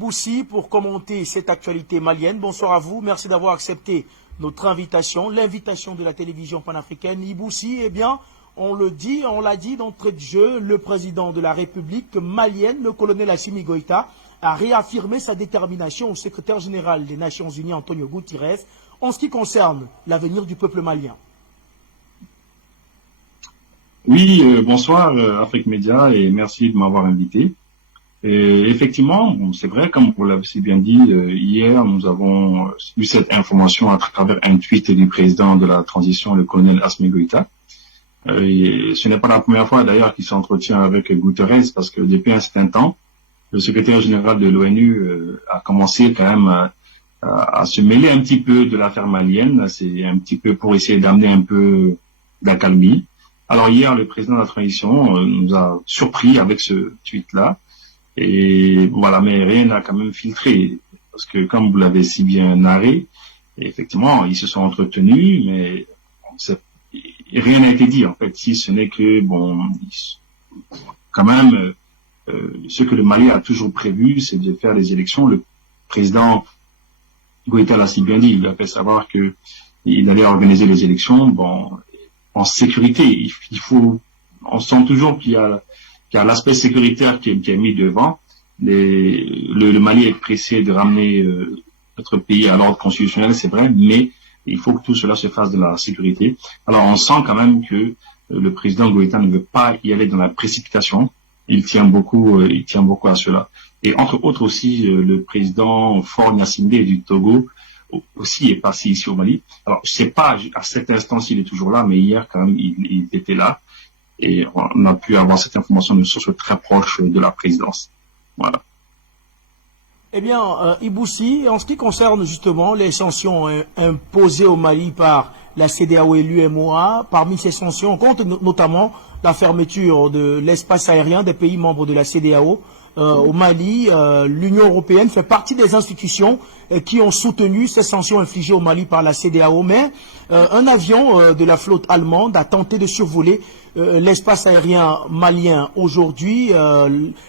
Boussi pour commenter cette actualité malienne. Bonsoir à vous. Merci d'avoir accepté notre invitation, l'invitation de la télévision panafricaine. Iboussi, eh bien, on l'a dit d'entrée de jeu, le président de la République malienne, le colonel Assimi Goïta, a réaffirmé sa détermination au secrétaire général des Nations Unies, Antonio Guterres, en ce qui concerne l'avenir du peuple malien. Oui, bonsoir Afrique Média et merci de m'avoir invité. Et effectivement, c'est vrai, comme vous l'avez si bien dit, hier nous avons eu cette information à travers un tweet du président de la transition, le colonel Assimi Goïta. Et ce n'est pas la première fois d'ailleurs qu'il s'entretient avec Guterres parce que depuis un certain temps, le secrétaire général de l'ONU a commencé quand même à se mêler un petit peu de l'affaire malienne. C'est un petit peu pour essayer d'amener un peu d'accalmie. Alors hier, le président de la transition nous a surpris avec ce tweet-là. Et voilà, mais rien n'a quand même filtré. Parce que comme vous l'avez si bien narré, effectivement, ils se sont entretenus, mais rien n'a été dit en fait, si ce n'est que, bon, quand même, ce que le Mali a toujours prévu, c'est de faire des élections. Le président Goïta l'a si bien dit, il a fait savoir que il allait organiser les élections, bon, en sécurité. Il faut, on sent toujours qu'il y a l'aspect sécuritaire qui est mis devant. Le Mali est pressé de ramener notre pays à l'ordre constitutionnel, c'est vrai, mais il faut que tout cela se fasse dans la sécurité. Alors on sent quand même que le président Goïta ne veut pas y aller dans la précipitation. Il tient beaucoup à cela. Et entre autres aussi, le président Faure Gnassingbé du Togo aussi est passé ici au Mali. Alors je sais pas à cet instant s'il est toujours là, mais hier quand même il était là. Et on a pu avoir cette information de source très proche de la présidence. Voilà. Eh bien, Iboussi, en ce qui concerne justement les sanctions imposées au Mali par la CEDEAO et l'UEMOA, parmi ces sanctions, on compte notamment la fermeture de l'espace aérien des pays membres de la CEDEAO. Au Mali, l'Union européenne fait partie des institutions qui ont soutenu ces sanctions infligées au Mali par la CEDEAO, mais un avion de la flotte allemande a tenté de survoler l'espace aérien malien aujourd'hui.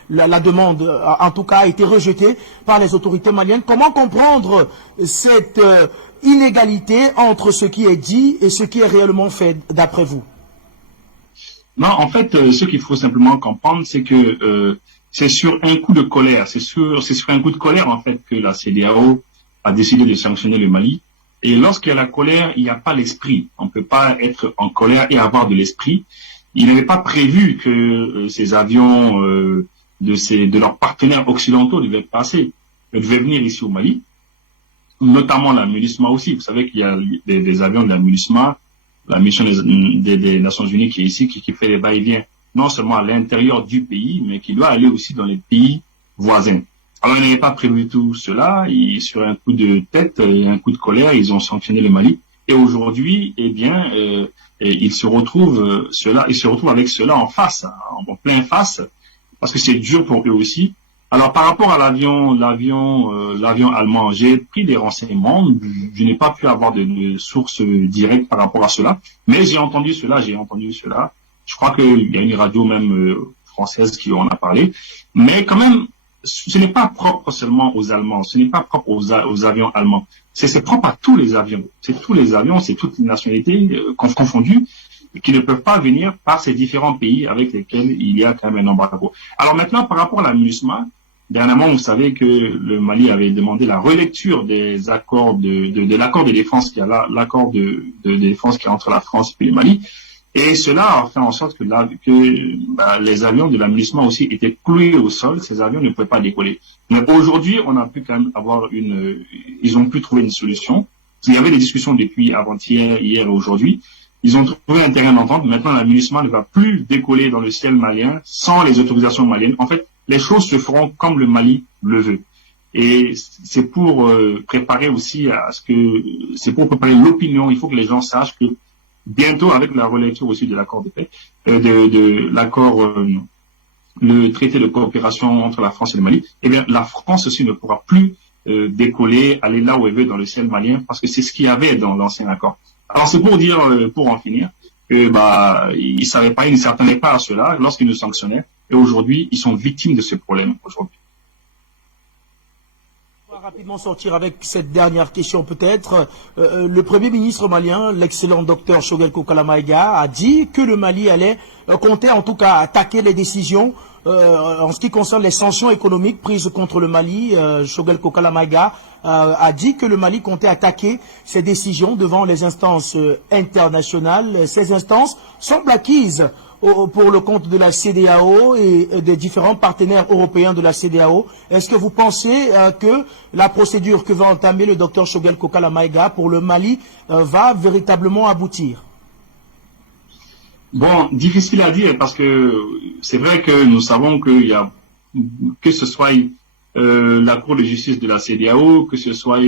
La demande, en tout cas, a été rejetée par les autorités maliennes. Comment comprendre cette inégalité entre ce qui est dit et ce qui est réellement fait, d'après vous? Non, en fait, ce qu'il faut simplement comprendre, c'est que c'est sur un coup de colère, c'est sur un coup de colère en fait que la CEDEAO a décidé de sanctionner le Mali. Et lorsqu'il y a la colère, il n'y a pas l'esprit. On ne peut pas être en colère et avoir de l'esprit. Il n'avait pas prévu que ces avions de leurs partenaires occidentaux devaient passer, devaient venir ici au Mali, notamment la MINUSMA aussi. Vous savez qu'il y a des avions de la MINUSMA, la mission des Nations Unies qui est ici, qui fait les va-et-vient, non seulement à l'intérieur du pays, mais qui doit aller aussi dans les pays voisins. Alors, ils n'avaient pas prévu tout cela, et sur un coup de tête et un coup de colère, ils ont sanctionné le Mali. Et aujourd'hui, eh bien, ils se retrouvent avec cela en face, en plein face, parce que c'est dur pour eux aussi. Alors, par rapport à l'avion allemand, j'ai pris des renseignements. Je n'ai pas pu avoir de sources directes par rapport à cela, mais j'ai entendu cela. Je crois qu'il y a une radio même française qui en a parlé. Mais quand même, ce n'est pas propre seulement aux Allemands, ce n'est pas propre aux avions allemands. C'est propre à tous les avions. C'est tous les avions, c'est toutes les nationalités confondues qui ne peuvent pas venir par ces différents pays avec lesquels il y a quand même un embargo. Alors maintenant, par rapport à la MINUSMA, dernièrement, vous savez que le Mali avait demandé la relecture des accords de l'accord de défense qui a l'accord de défense qui est entre la France et le Mali. Et cela a fait en sorte que les avions de la MINUSMA aussi étaient cloués au sol. Ces avions ne pouvaient pas décoller. Mais aujourd'hui, on a pu quand même ils ont pu trouver une solution. Il y avait des discussions depuis avant-hier, hier et aujourd'hui. Ils ont trouvé un terrain d'entente. Maintenant, la MINUSMA ne va plus décoller dans le ciel malien sans les autorisations maliennes. En fait, les choses se feront comme le Mali le veut. Et c'est pour préparer aussi c'est pour préparer l'opinion. Il faut que les gens sachent que bientôt, avec la relecture aussi de l'accord de paix, le traité de coopération entre la France et le Mali, eh bien, la France aussi ne pourra plus décoller, aller là où elle veut dans le ciel malien, parce que c'est ce qu'il y avait dans l'ancien accord. Alors, c'est pour dire, pour en finir, que ils ne s'attendaient pas à cela lorsqu'ils nous sanctionnaient, et aujourd'hui, ils sont victimes de ce problème aujourd'hui. rapidement sortir avec cette dernière question peut-être. Le Premier ministre malien, l'excellent docteur Choguel Kokala Maïga, a dit que le Mali allait compter en tout cas attaquer les décisions en ce qui concerne les sanctions économiques prises contre le Mali. Choguel Kokala Maïga a dit que le Mali comptait attaquer ces décisions devant les instances internationales. Ces instances semblent acquises pour le compte de la CEDEAO et des différents partenaires européens de la CEDEAO. Est-ce que vous pensez que la procédure que va entamer le docteur Choguel Kokala Maïga pour le Mali va véritablement aboutir? Bon, difficile à dire parce que c'est vrai que nous savons qu'il y a, que ce soit la Cour de justice de la CEDEAO, que ce soit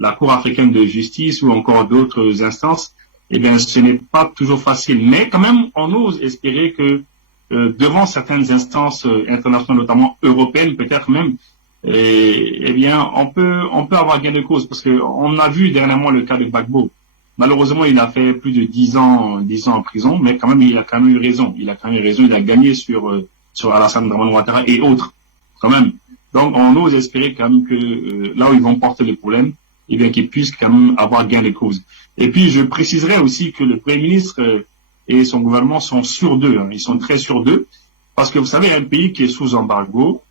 la Cour africaine de justice ou encore d'autres instances, eh bien, ce n'est pas toujours facile. Mais quand même, on ose espérer que devant certaines instances internationales, notamment européennes, peut-être même, eh bien, on peut avoir gain de cause parce que on a vu dernièrement le cas de Gbagbo. Malheureusement, il a fait plus de 10 ans en prison, mais quand même, il a quand même eu raison. Il a gagné sur Alassane Dramane Ouattara et autres, quand même. Donc, on ose espérer quand même que là où ils vont porter les problèmes, eh bien, qu'ils puissent quand même avoir gain de cause. Et puis, je préciserai aussi que le Premier ministre et son gouvernement sont sûrs d'eux. Ils sont très sûrs d'eux. Parce que vous savez, un pays qui est sous embargo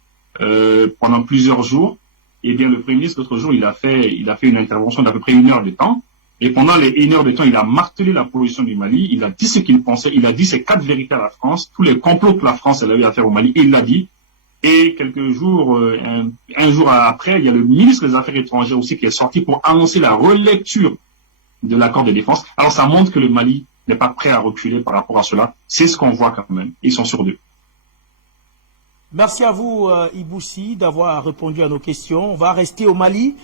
pendant plusieurs jours, eh bien, le Premier ministre, l'autre jour, il a fait une intervention d'à peu près 1 heure de temps. Et pendant les 1 heure de temps, il a martelé la position du Mali. Il a dit ce qu'il pensait. Il a dit ses 4 vérités à la France, tous les complots que la France elle a eu à faire au Mali. Il l'a dit. Et quelques jours, un jour après, il y a le ministre des Affaires étrangères aussi qui est sorti pour annoncer la relecture de l'accord de défense. Alors ça montre que le Mali n'est pas prêt à reculer par rapport à cela. C'est ce qu'on voit quand même. Ils sont sûrs d'eux. Merci à vous, Iboussi, d'avoir répondu à nos questions. On va rester au Mali.